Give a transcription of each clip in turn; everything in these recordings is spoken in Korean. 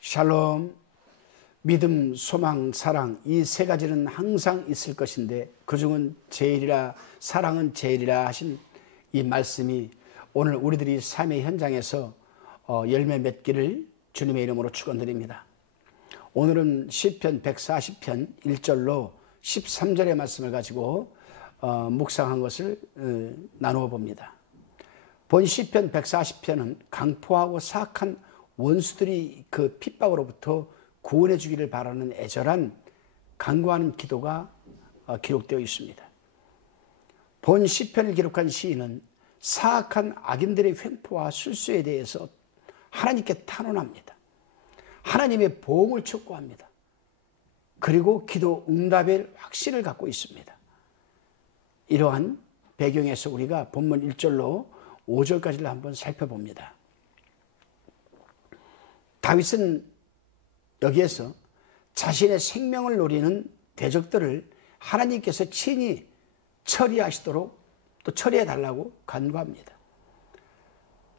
샬롬, 믿음, 소망, 사랑 이 세 가지는 항상 있을 것인데 그중은 제일이라 사랑은 제일이라 하신 이 말씀이 오늘 우리들이 삶의 현장에서 열매 맺기를 주님의 이름으로 축원드립니다. 오늘은 시편 140편 1절로 13절의 말씀을 가지고 묵상한 것을 나누어 봅니다. 본 시편 140편은 강포하고 사악한 원수들이 그 핍박으로부터 구원해 주기를 바라는 애절한 간구하는 기도가 기록되어 있습니다. 본 시편을 기록한 시인은 사악한 악인들의 횡포와 술수에 대해서 하나님께 탄원합니다. 하나님의 보응을 촉구합니다. 그리고 기도 응답의 확신을 갖고 있습니다. 이러한 배경에서 우리가 본문 1절로 5절까지를 한번 살펴봅니다. 다윗은 여기에서 자신의 생명을 노리는 대적들을 하나님께서 친히 처리하시도록 또 처리해 달라고 간구합니다.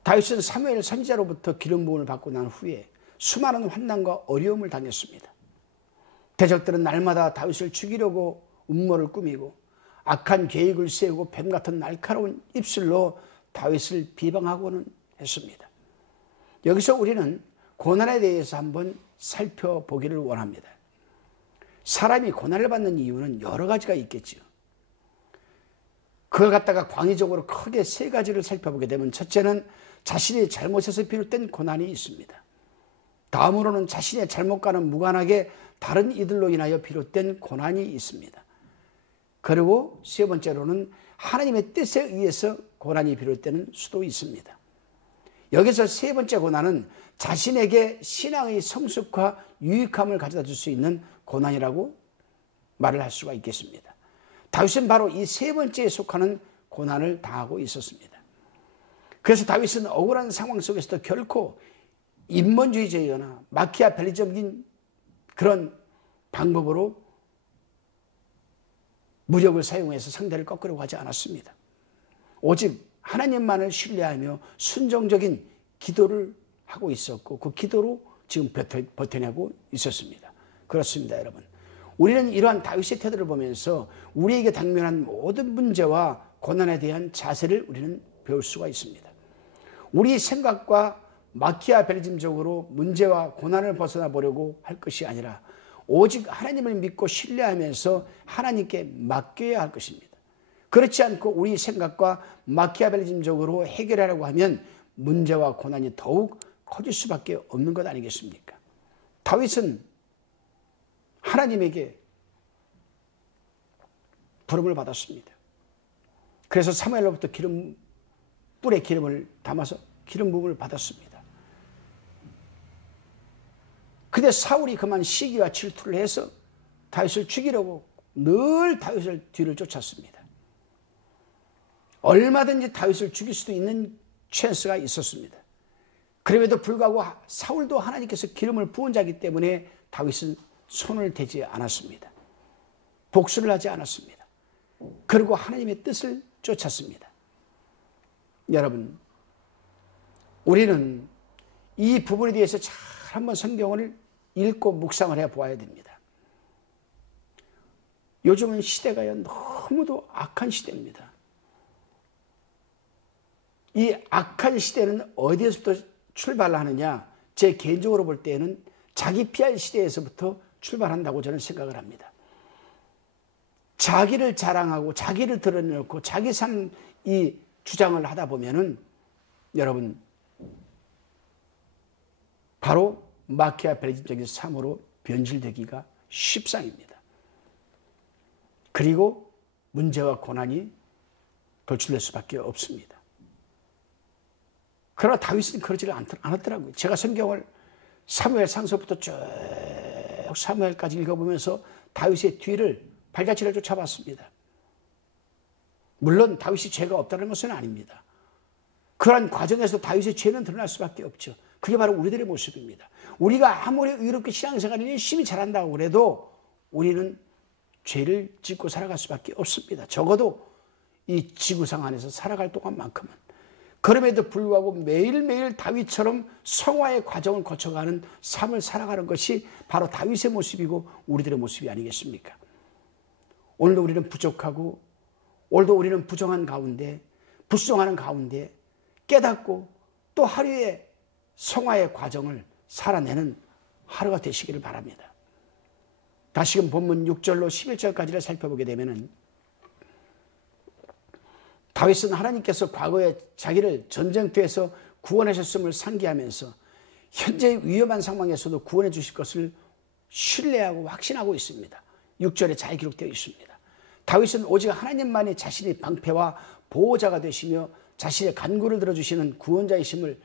다윗은 사무엘 선지자로부터 기름 부음을 받고 난 후에 수많은 환난과 어려움을 당했습니다. 대적들은 날마다 다윗을 죽이려고 음모를 꾸미고 악한 계획을 세우고 뱀 같은 날카로운 입술로 다윗을 비방하고는 했습니다. 여기서 우리는 고난에 대해서 한번 살펴보기를 원합니다. 사람이 고난을 받는 이유는 여러 가지가 있겠지요. 그걸 갖다가 광의적으로 크게 세 가지를 살펴보게 되면 첫째는 자신의 잘못에서 비롯된 고난이 있습니다. 다음으로는 자신의 잘못과는 무관하게 다른 이들로 인하여 비롯된 고난이 있습니다. 그리고 세 번째로는 하나님의 뜻에 의해서 고난이 비롯되는 수도 있습니다. 여기서 세 번째 고난은 자신에게 신앙의 성숙과 유익함을 가져다 줄 수 있는 고난이라고 말을 할 수가 있겠습니다. 다윗은 바로 이 세 번째에 속하는 고난을 당하고 있었습니다. 그래서 다윗은 억울한 상황 속에서도 결코 인본주의적이거나 마키아벨리적인 그런 방법으로 무력을 사용해서 상대를 꺾으려고 하지 않았습니다. 오직 하나님만을 신뢰하며 순종적인 기도를 하고 있었고 그 기도로 지금 버텨내고 있었습니다. 그렇습니다, 여러분. 우리는 이러한 다윗의 태도를 보면서 우리에게 당면한 모든 문제와 고난에 대한 자세를 우리는 배울 수가 있습니다. 우리 생각과 마키아벨리즘적으로 문제와 고난을 벗어나 보려고 할 것이 아니라 오직 하나님을 믿고 신뢰하면서 하나님께 맡겨야 할 것입니다. 그렇지 않고 우리 생각과 마키아벨리즘적으로 해결하려고 하면 문제와 고난이 더욱 커질 수밖에 없는 것 아니겠습니까? 다윗은 하나님에게 부름을 받았습니다. 그래서 사무엘로부터 뿔에 기름을 담아서 기름 부음을 받았습니다. 근데 사울이 그만 시기와 질투를 해서 다윗을 죽이려고 늘 다윗을 뒤를 쫓았습니다. 얼마든지 다윗을 죽일 수도 있는 찬스가 있었습니다. 그럼에도 불구하고 사울도 하나님께서 기름을 부은 자이기 때문에 다윗은 손을 대지 않았습니다. 복수를 하지 않았습니다. 그리고 하나님의 뜻을 쫓았습니다. 여러분, 우리는 이 부분에 대해서 잘 한번 성경을 읽고 묵상을 해보아야 됩니다. 요즘은 시대가요 너무도 악한 시대입니다. 이 악한 시대는 어디에서부터 출발하느냐? 제 개인적으로 볼 때는 자기 피할 시대에서부터 출발한다고 저는 생각을 합니다. 자기를 자랑하고 자기를 드러내놓고 자기 산 이 주장을 하다 보면은 여러분 바로 마키아벨리즘적인 삶으로 변질되기가 쉽상입니다. 그리고 문제와 고난이 돌출될 수밖에 없습니다. 그러나 다윗은 그러지를 않았더라고요. 제가 성경을 사무엘 상서부터 쭉 사무엘까지 읽어보면서 다윗의 뒤를 발자취를 쫓아봤습니다. 물론 다윗이 죄가 없다는 것은 아닙니다. 그러한 과정에서 다윗의 죄는 드러날 수밖에 없죠. 그게 바로 우리들의 모습입니다. 우리가 아무리 의롭게 신앙생활을 열심히 잘한다고 그래도 우리는 죄를 짓고 살아갈 수밖에 없습니다. 적어도 이 지구상 안에서 살아갈 동안만큼은. 그럼에도 불구하고 매일매일 다윗처럼 성화의 과정을 거쳐가는 삶을 살아가는 것이 바로 다윗의 모습이고 우리들의 모습이 아니겠습니까? 오늘도 우리는 부족하고 오늘도 우리는 부정한 가운데 불성하는 가운데 깨닫고 또 하루의 성화의 과정을 살아내는 하루가 되시기를 바랍니다. 다시금 본문 6절로 11절까지를 살펴보게 되면은 다윗은 하나님께서 과거에 자기를 전쟁터에서 구원하셨음을 상기하면서 현재 위험한 상황에서도 구원해 주실 것을 신뢰하고 확신하고 있습니다. 6절에 잘 기록되어 있습니다. 다윗은 오직 하나님만이 자신의 방패와 보호자가 되시며 자신의 간구를 들어주시는 구원자이심을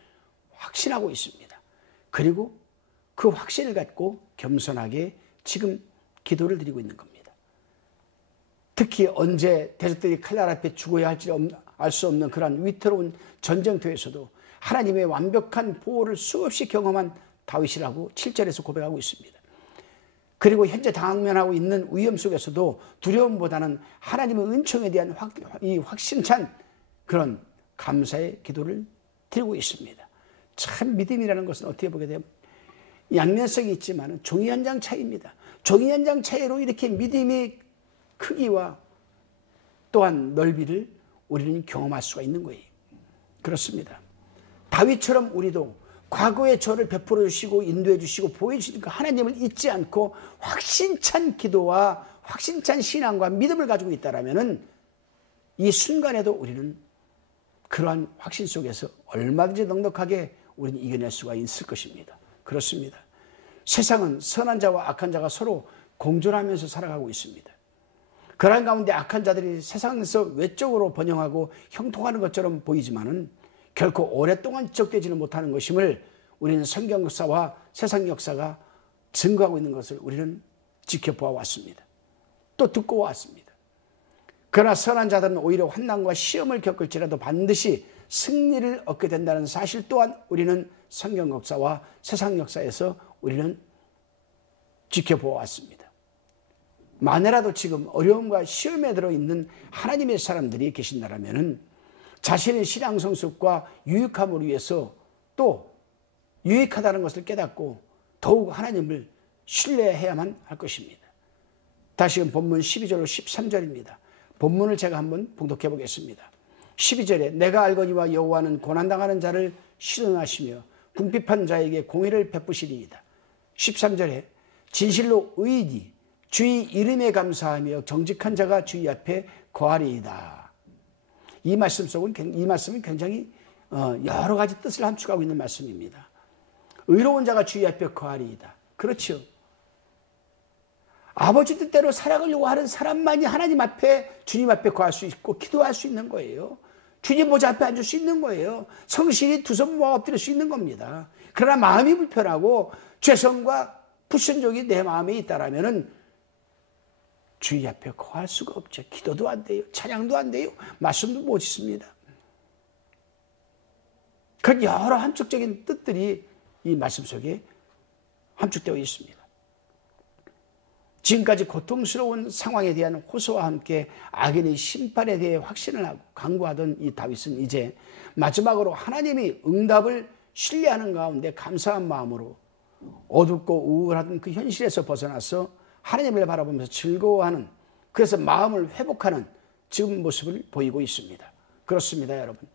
확신하고 있습니다. 그리고 그 확신을 갖고 겸손하게 지금 기도를 드리고 있는 겁니다. 특히 언제 대적들이 칼날 앞에 죽어야 할지 알 수 없는 그러한 위태로운 전쟁터에서도 하나님의 완벽한 보호를 수없이 경험한 다윗이라고 7절에서 고백하고 있습니다. 그리고 현재 당면하고 있는 위험 속에서도 두려움보다는 하나님의 은총에 대한 이 확신찬 그런 감사의 기도를 드리고 있습니다. 참 믿음이라는 것은 어떻게 보게 되면 양면성이 있지만 종이 한 장 차이입니다. 종이 한 장 차이로 이렇게 믿음의 크기와 또한 넓이를 우리는 경험할 수가 있는 거예요. 그렇습니다. 다윗처럼 우리도 과거에 저를 베풀어 주시고 인도해 주시고 보여 주시니까 하나님을 잊지 않고 확신찬 기도와 확신찬 신앙과 믿음을 가지고 있다라면은 이 순간에도 우리는 그러한 확신 속에서 얼마든지 넉넉하게 우리는 이겨낼 수가 있을 것입니다. 그렇습니다. 세상은 선한 자와 악한 자가 서로 공존하면서 살아가고 있습니다. 그러한 가운데 악한 자들이 세상에서 외적으로 번영하고 형통하는 것처럼 보이지만은 결코 오랫동안 지속되지는 못하는 것임을 우리는 성경 역사와 세상 역사가 증거하고 있는 것을 우리는 지켜보아 왔습니다. 또 듣고 왔습니다. 그러나 선한 자들은 오히려 환난과 시험을 겪을지라도 반드시 승리를 얻게 된다는 사실 또한 우리는 성경 역사와 세상 역사에서 우리는 지켜보아 왔습니다. 만에라도 지금 어려움과 시험에 들어있는 하나님의 사람들이 계신다면 자신의 신앙 성숙과 유익함을 위해서 또 유익하다는 것을 깨닫고 더욱 하나님을 신뢰해야만 할 것입니다. 다시금 본문 12절로 13절입니다. 본문을 제가 한번 봉독해 보겠습니다. 12절에 내가 알거니와 여호와는 고난당하는 자를 시전하시며 궁핍한 자에게 공의를 베푸시리이다. 13절에 진실로 의인이 주의 이름에 감사하며 정직한 자가 주의 앞에 거하리이다. 이 말씀은 굉장히 여러 가지 뜻을 함축하고 있는 말씀입니다. 의로운 자가 주의 앞에 거하리이다. 그렇죠. 아버지 뜻대로 살아가려고 하는 사람만이 하나님 앞에 주님 앞에 거할 수 있고 기도할 수 있는 거예요. 주님 보좌 앞에 앉을 수 있는 거예요. 성실히 두 손 모아 엎드릴 수 있는 겁니다. 그러나 마음이 불편하고 죄성과 불순종이 내 마음에 있다라면은 주의 앞에 거할 수가 없죠. 기도도 안 돼요. 찬양도 안 돼요. 말씀도 못 있습니다. 그런 여러 함축적인 뜻들이 이 말씀 속에 함축되어 있습니다. 지금까지 고통스러운 상황에 대한 호소와 함께 악인의 심판에 대해 확신을 하고 강구하던 이 다윗은 이제 마지막으로 하나님이 응답을 신뢰하는 가운데 감사한 마음으로 어둡고 우울하던 그 현실에서 벗어나서 하나님을 바라보면서 즐거워하는, 그래서 마음을 회복하는 지금 모습을 보이고 있습니다. 그렇습니다, 여러분.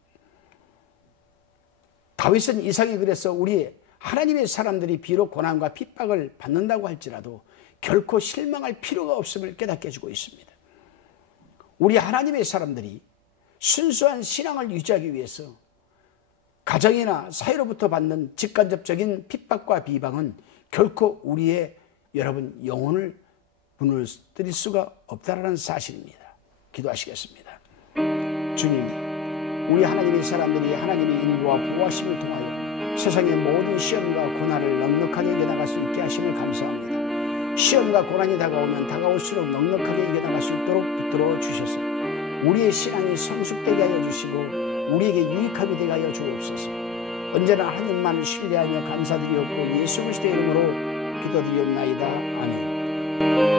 다윗은 이상이 그래서 우리 하나님의 사람들이 비록 고난과 핍박을 받는다고 할지라도 결코 실망할 필요가 없음을 깨닫게 해주고 있습니다. 우리 하나님의 사람들이 순수한 신앙을 유지하기 위해서 가정이나 사회로부터 받는 직간접적인 핍박과 비방은 결코 우리의 여러분 영혼을 무너뜨릴 수가 없다는 사실입니다. 기도하시겠습니다. 주님, 우리 하나님의 사람들이 하나님의 인도와 보호하심을 통하여 세상의 모든 시험과 고난을 넉넉하게 이겨나갈 수 있게 하심을 감사합니다. 시험과 고난이 다가오면 다가올수록 넉넉하게 이겨나갈 수 있도록 붙들어 주셔서 우리의 신앙이 성숙되게 하여 주시고 우리에게 유익함이 되게 하여 주옵소서. 언제나 하나님만을 신뢰하며 감사드리옵고 예수 그리스도의 이름으로 기도드리옵나이다. 아멘.